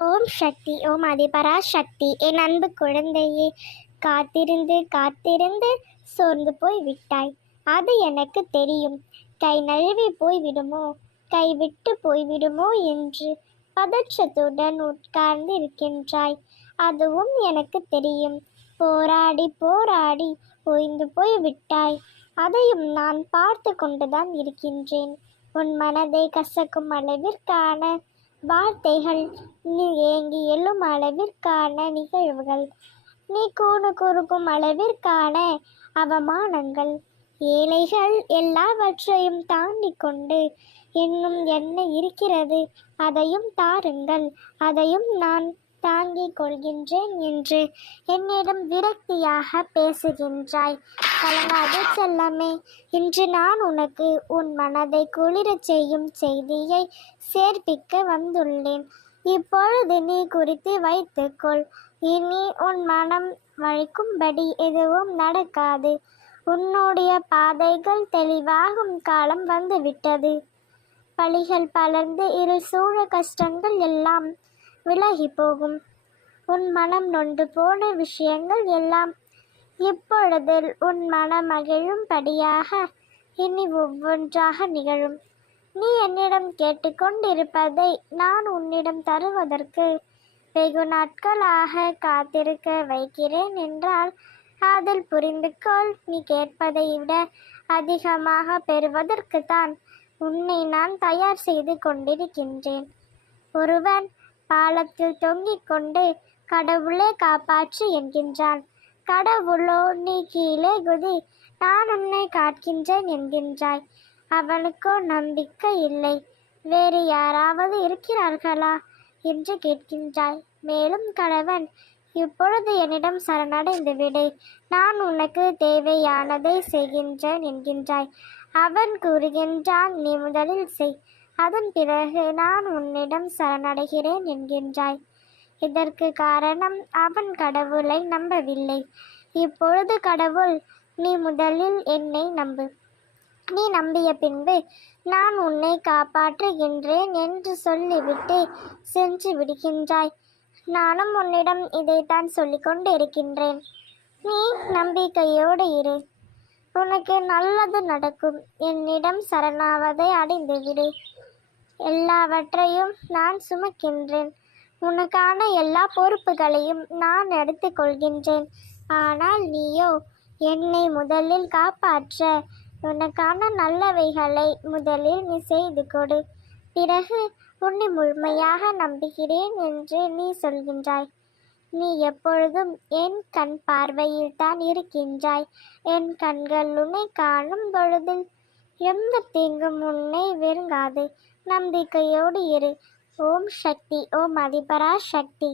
ஓம் சக்தி ஓம் அதிபரா சக்தி. என் அன்பு குழந்தையே காத்திருந்து காத்திருந்து சோர்ந்து போய் விட்டாய் அது எனக்கு தெரியும். கை நழுவி போய் விடுமோ கை விட்டு போய்விடுமோ என்று பதற்றத்துடன் உட்கார்ந்து இருக்கின்றாய் அதுவும் எனக்கு தெரியும். போராடி போராடி ஓய்ந்து போய் விட்டாய் அதையும் நான் பார்த்து கொண்டுதான் இருக்கின்றேன். உன் மனதை கசக்கும் அளவிற்கான வார்த்தைகள் நீ ஏங்கி எழும் அளவிற்கான நிகழ்வுகள். நீ கூணு குறுக்கும் அளவிற்கான அவமானங்கள். ஏழைகள் எல்லாவற்றையும் தாண்டி கொண்டு இன்னும் என்ன இருக்கிறது? அதையும் தாருங்கள். அதையும் நான் தாங்கிக் கொள்கின்றேன் என்று என்னிடம் விரக்தியாக பேசுகின்றாய். கலங்காதே செல்லமே இன்று நான் உனக்கு உன் மனதை குளிரச் செய்யும் செய்தியை சேர்ப்பிக்க வந்துள்ளேன். இப்பொழுது நீ குறித்து வைத்துக்கொள் இனி உன் மனம் வழிக்கும்படி எதுவும் நடக்காது. உன்னுடைய பாதைகள் தெளிவாகும் காலம் வந்துவிட்டது. பழிகள் பலர்ந்து இரு சூழ கஷ்டங்கள் எல்லாம் விலகி போகும் உன் மனம் நொண்டு போன விஷயங்கள் எல்லாம் இப்பொழுது உன் மனம் மகிழும்படியாக இனி ஒவ்வொன்றாக நிகழும். நீ என்னிடம் கேட்டுக்கொண்டிருப்பதை நான் உன்னிடம் தருவதற்கு வெகு நாட்களாக காத்திருக்க வைக்கிறேன் என்றால் அதில் புரிந்து கொள் நீ கேட்பதை விட அதிகமாக பெறுவதற்குத்தான் உன்னை நான் தயார் செய்து கொண்டிருக்கின்றேன். ஒருவன் பாலத்தில் தொங்கிக் கொண்டு கடவுளே காப்பாற்று என்கின்றான். கடவுளோ நீ கீழே குதி நான் உன்னை காட்கின்றேன் என்கின்றாய். அவனுக்கோ நம்பிக்கை இல்லை. வேறு யாராவது இருக்கிறார்களா? என்று கேட்கின்றாய். மேலும் கணவன் இப்பொழுது என்னிடம் சரணடைந்து விடு. நான் உனக்கு தேவையானதை செய்கின்றேன் என்கின்றாய். அவன் கூறுகின்றான் நீ முதலில் செய். அதன் பிறகு நான் உன்னிடம் சரணடைகிறேன் என்கின்றாய். இதற்கு காரணம் அவன் கடவுளை நம்பவில்லை. இப்பொழுது கடவுள் நீ முதலில் என்னை நம்பு. நீ நம்பிய பின்பு நான் உன்னை காப்பாற்றுகின்றேன் என்று சொல்லிவிட்டு சென்று விடுகின்றாய். நானும் உன்னிடம் இதைத்தான் சொல்லிக்கொண்டு இருக்கின்றேன். நீ நம்பிக்கையோடு இரு. உனக்கு நல்லது நடக்கும். என்னிடம் சரணாவதை அடைந்துவிடு. எல்லாவற்றையும் நான் சுமக்கின்றேன். உனக்கான எல்லா பொறுப்புகளையும் நான் எடுத்துக்கொள்கின்றேன். ஆனால் நீயோ என்னை முதலில் காப்பாற்ற உனக்கான நல்லவைகளை முதலில் நீ செய்து கொடு. பிறகு உன்னை முழுமையாக நம்புகிறேன் என்று நீ சொல்கின்றாய். நீ எப்பொழுதும் என் கண் பார்வையில் தான் இருக்கின்றாய். என் கண்கள் உன்னை காணும் பொழுதில் எந்த தீங்கும் உன்னை வெறுங்காது நம்பிக்கையோடு இரு. ஓம் சக்தி ஓம் அதிபரா சக்தி